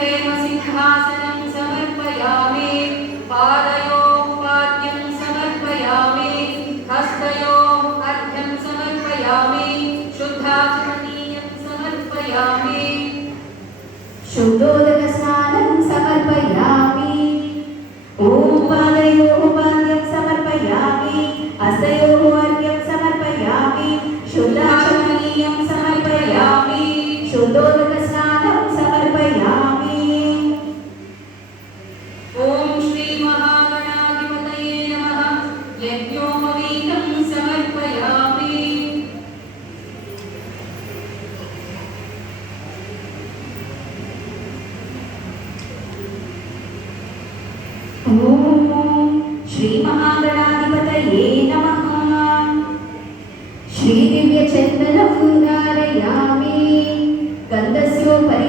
हेमसिंहासनं समर्पयामि पादयोः पाद्यं समर्पयामि हस्तयोः अर्घ्यं समर्पयामि शुद्धाचमनीयं समर्पयामि शुद्धोदकस्नानं समर्पयामि ॐ पादयोः पाद्यं समर्पयामि हस्तयोः अर्घ्यं समर्पयामि शुद्धाचमनीयं समर्पयामि शुद्धोदकस्नानं समर्पयामि ॐ श्री महागणाधिपतये नमः यज्ञोपवीतं समर्पयामि ॐ श्री महागणाधिपतये नमः श्रीदिव्यचन्दनं धारयामि गन्धस्योपरि